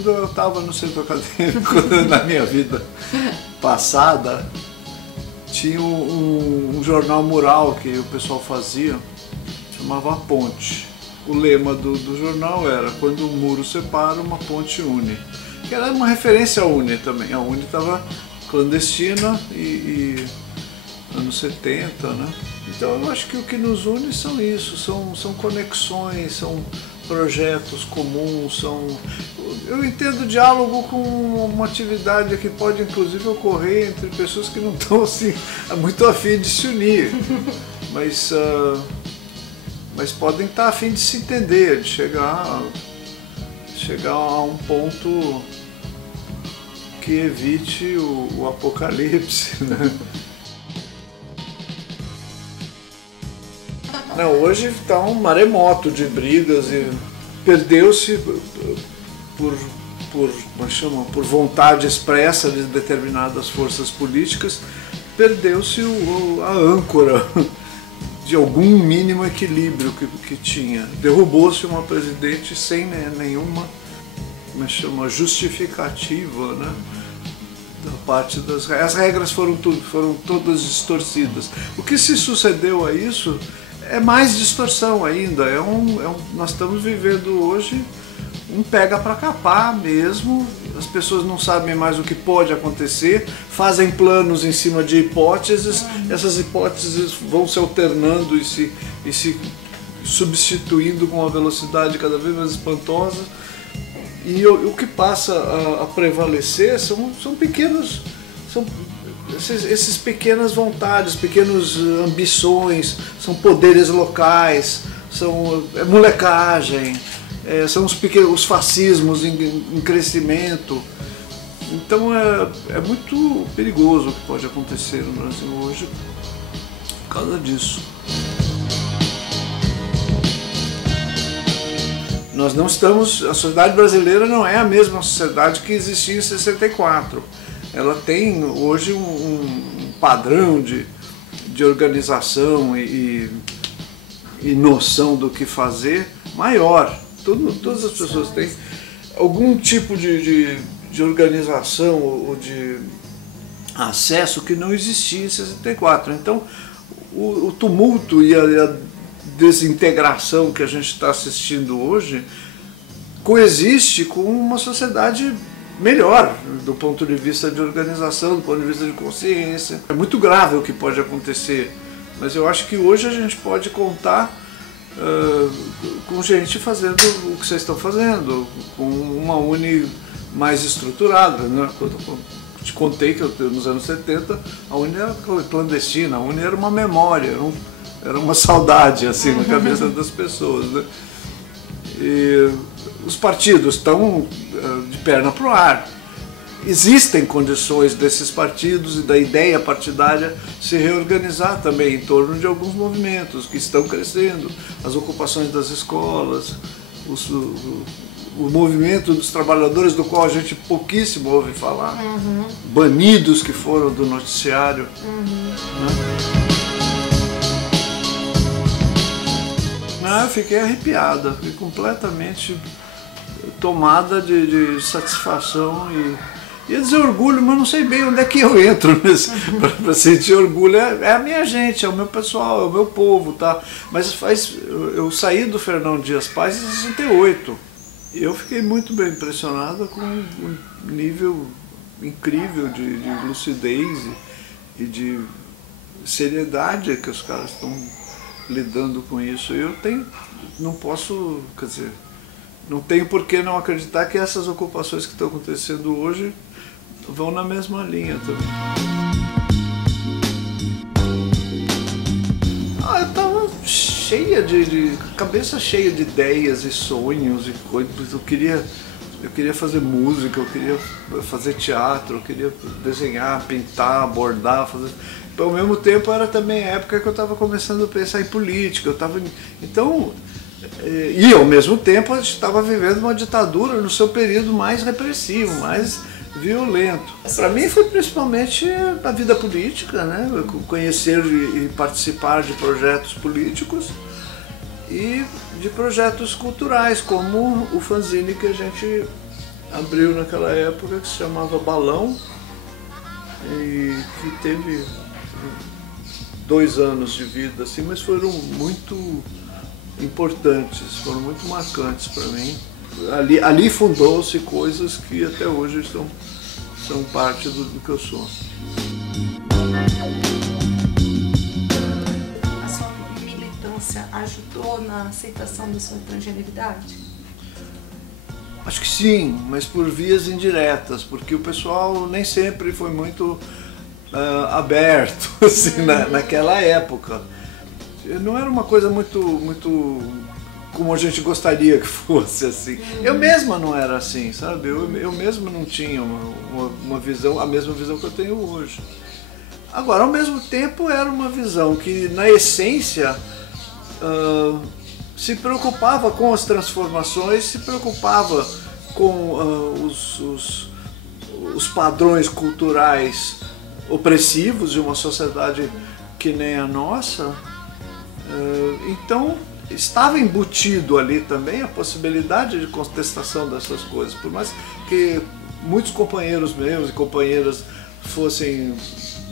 quando eu estava no centro acadêmico, na minha vida passada, tinha um jornal mural que o pessoal fazia, chamava A Ponte. O lema do jornal era: quando um muro separa, uma ponte une. Que era uma referência à Uni também. A Uni estava clandestina e anos 70, né? Então eu acho que o que nos une são isso, são conexões, são projetos comuns, eu entendo diálogo como uma atividade que pode inclusive ocorrer entre pessoas que não estão assim, muito afim de se unir, mas podem estar afim de se entender, de chegar a um ponto que evite o apocalipse, né? Não, hoje está um maremoto de brigas e perdeu-se por vontade expressa de determinadas forças políticas, perdeu-se a âncora de algum mínimo equilíbrio que tinha. Derrubou-se uma presidente sem nenhuma justificativa, né? Da parte as regras foram todas distorcidas. O que se sucedeu a isso é mais distorção ainda. Nós estamos vivendo hoje um pega para capar mesmo. As pessoas não sabem mais o que pode acontecer, fazem planos em cima de hipóteses, essas hipóteses vão se alternando e se substituindo com uma velocidade cada vez mais espantosa. E o que passa a prevalecer são pequenos, essas pequenas vontades, pequenas ambições, são poderes locais, são molecagem, são os fascismos em crescimento. Então é muito perigoso o que pode acontecer no Brasil hoje por causa disso. Nós não estamos, a sociedade brasileira não é a mesma sociedade que existia em 64. Ela tem hoje um padrão de organização e noção do que fazer maior. Todas as pessoas têm algum tipo de organização ou de acesso que não existia em 64. Então o tumulto e a desintegração que a gente está assistindo hoje coexiste com uma sociedade melhor do ponto de vista de organização, do ponto de vista de consciência. É muito grave o que pode acontecer, mas eu acho que hoje a gente pode contar com gente fazendo o que vocês estão fazendo, com uma Uni mais estruturada, né? Eu te contei que nos anos 70 a Uni era clandestina, a Uni era uma memória, era uma saudade assim na cabeça das pessoas, né? E os partidos estão de perna para o ar. Existem condições desses partidos e da ideia partidária se reorganizar também em torno de alguns movimentos que estão crescendo, as ocupações das escolas, o movimento dos trabalhadores, do qual a gente pouquíssimo ouve falar, banidos que foram do noticiário. Né? Eu fiquei arrepiada, fiquei completamente tomada de satisfação e ia dizer orgulho, mas não sei bem onde é que eu entro para sentir orgulho. É a minha gente, é o meu pessoal, é o meu povo, tá? Mas eu saí do Fernão Dias Paz em 68. E eu fiquei muito bem impressionado com um nível incrível de lucidez e de seriedade que os caras estão lidando com isso. Eu não posso, quer dizer, não tenho por que não acreditar que essas ocupações que estão acontecendo hoje vão na mesma linha também. Eu estava cheia cabeça cheia de ideias e sonhos e coisas. Eu queria fazer música, eu queria fazer teatro, eu queria desenhar, pintar, bordar, fazer. Ao mesmo tempo era também a época que eu estava começando a pensar em política, e ao mesmo tempo a gente estava vivendo uma ditadura no seu período mais repressivo, mais violento. Para mim foi principalmente a vida política, né? Conhecer e participar de projetos políticos e de projetos culturais, como o fanzine que a gente abriu naquela época que se chamava Balão e que teve 2 anos de vida, assim, mas foram muito importantes, foram muito marcantes para mim. Ali fundou-se coisas que até hoje são parte do que eu sou. A sua militância ajudou na aceitação da sua transgeneridade? Acho que sim, mas por vias indiretas, porque o pessoal nem sempre foi muito aberto assim, naquela época. Não era uma coisa muito como a gente gostaria que fosse assim. Eu mesma não era assim, sabe? Eu mesma não tinha uma visão, a mesma visão que eu tenho hoje. Agora, ao mesmo tempo, era uma visão que, na essência, se preocupava com as transformações, se preocupava com os padrões culturais opressivos de uma sociedade que nem a nossa. Então, estava embutido ali também a possibilidade de contestação dessas coisas, por mais que muitos companheiros meus e companheiras fossem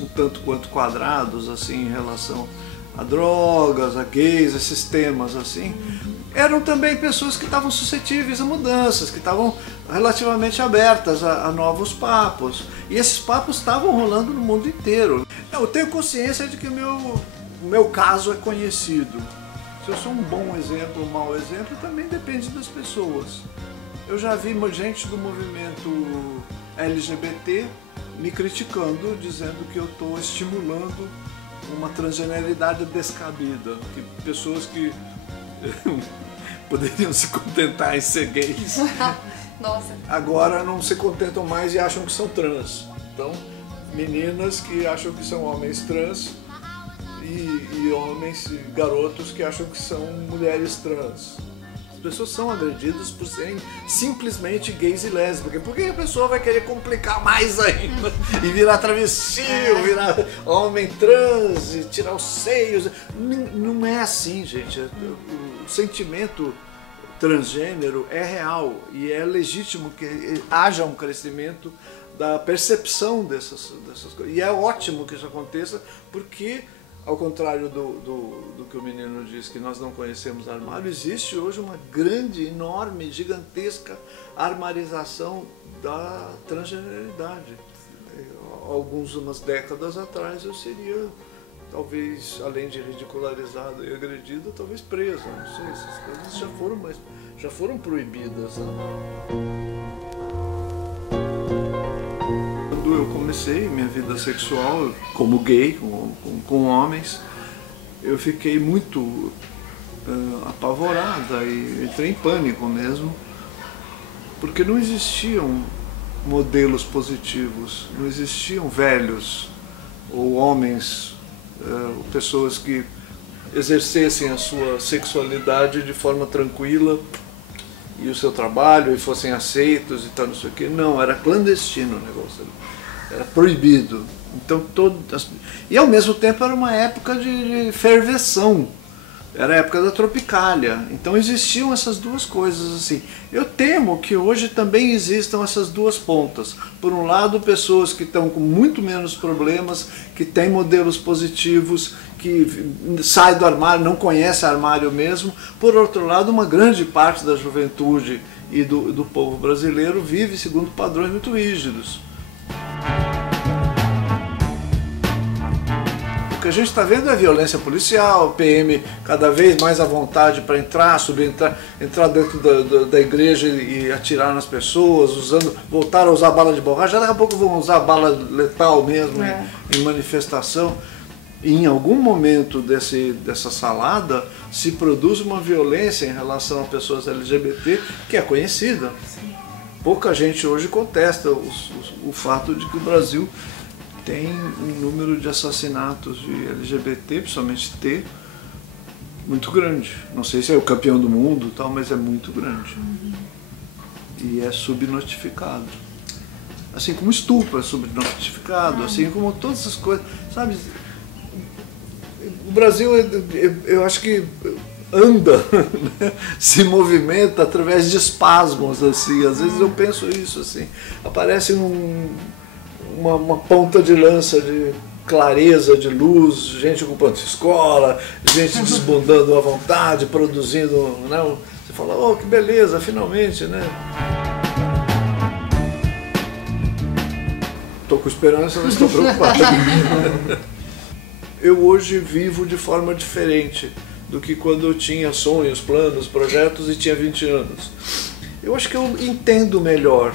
um tanto quanto quadrados assim em relação a drogas, a gays, esses temas assim, eram também pessoas que estavam suscetíveis a mudanças, que estavam relativamente abertas a novos papos, e esses papos estavam rolando no mundo inteiro. Eu tenho consciência de que o meu caso é conhecido. Se eu sou um bom exemplo ou um mau exemplo, também depende das pessoas. Eu já vi gente do movimento LGBT me criticando, dizendo que eu estou estimulando uma transgeneridade descabida, que pessoas que poderiam se contentar em ser gays, Nossa. agora não se contentam mais e acham que são trans. Então, meninas que acham que são homens trans e homens, garotos que acham que são mulheres trans. As pessoas são agredidas por serem simplesmente gays e lésbicas. Por que a pessoa vai querer complicar mais ainda e virar travesti, virar homem trans e tirar os seios? Não é assim, gente. O sentimento transgênero é real e é legítimo que haja um crescimento da percepção dessas coisas. E é ótimo que isso aconteça, porque ao contrário do que o menino disse, que nós não conhecemos armário, existe hoje uma grande, enorme, gigantesca armarização da transgeneridade. Umas décadas atrás eu seria, talvez, além de ridicularizado e agredido, talvez preso. Não sei, essas coisas já foram proibidas, né? Quando eu comecei minha vida sexual como gay, com homens, eu fiquei muito apavorada e entrei em pânico mesmo, porque não existiam modelos positivos, não existiam velhos ou homens, pessoas que exercessem a sua sexualidade de forma tranquila e o seu trabalho e fossem aceitos e tal, não sei o quê. Não, era clandestino o negócio ali. Era proibido. Então, e ao mesmo tempo era uma época de ferveção. Era a época da Tropicália. Então existiam essas duas coisas assim. Eu temo que hoje também existam essas duas pontas. Por um lado, pessoas que estão com muito menos problemas, que têm modelos positivos, que saem do armário, não conhecem armário mesmo. Por outro lado, uma grande parte da juventude e do povo brasileiro vive segundo padrões muito rígidos. O que a gente está vendo é violência policial, PM cada vez mais à vontade para entrar dentro da igreja e atirar nas pessoas, voltar a usar bala de borracha. Daqui a pouco vão usar bala letal mesmo em manifestação. E em algum momento dessa salada se produz uma violência em relação a pessoas LGBT que é conhecida. Pouca gente hoje contesta o fato de que o Brasil tem um número de assassinatos de LGBT, principalmente T, muito grande. Não sei se é o campeão do mundo, tal, mas é muito grande. E é subnotificado. Assim como estupro é subnotificado, assim como todas as coisas, sabe? O Brasil, eu acho que anda, né? Se movimenta através de espasmos, assim. Às vezes eu penso isso, assim. Aparece uma ponta de lança de clareza, de luz, gente ocupando escola, gente desbundando à vontade, produzindo, né? Você fala, oh, que beleza, finalmente, né? Estou com esperança, mas estou preocupado. Eu hoje vivo de forma diferente do que quando eu tinha sonhos, planos, projetos e tinha 20 anos. Eu acho que eu entendo melhor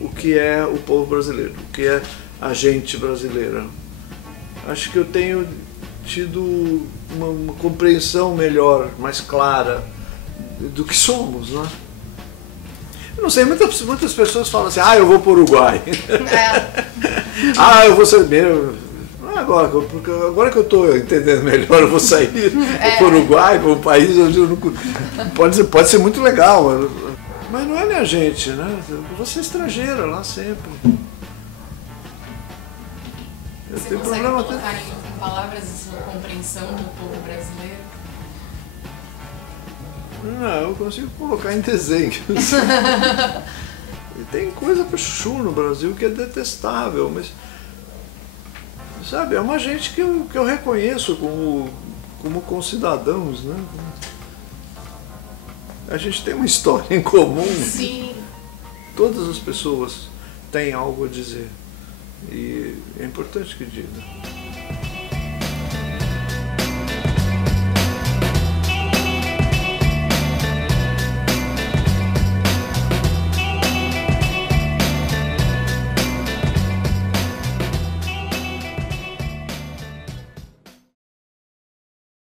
o que é o povo brasileiro, o que é a gente brasileira. Acho que eu tenho tido uma compreensão melhor, mais clara do que somos, né? Eu não sei, muitas pessoas falam assim, eu vou para o Uruguai. Eu vou ser meu. Agora que eu estou entendendo melhor, eu vou sair para o Uruguai, para um país onde eu não... Pode ser muito legal, mas não é minha gente, né? Eu vou ser estrangeira lá sempre. Você consegue colocar em palavras a sua compreensão do povo brasileiro? Não, eu consigo colocar em desenhos. E tem coisa para chuchu no Brasil que é detestável, mas... Sabe, é uma gente que eu reconheço como concidadãos, né? A gente tem uma história em comum. Sim. Todas as pessoas têm algo a dizer. E é importante que diga.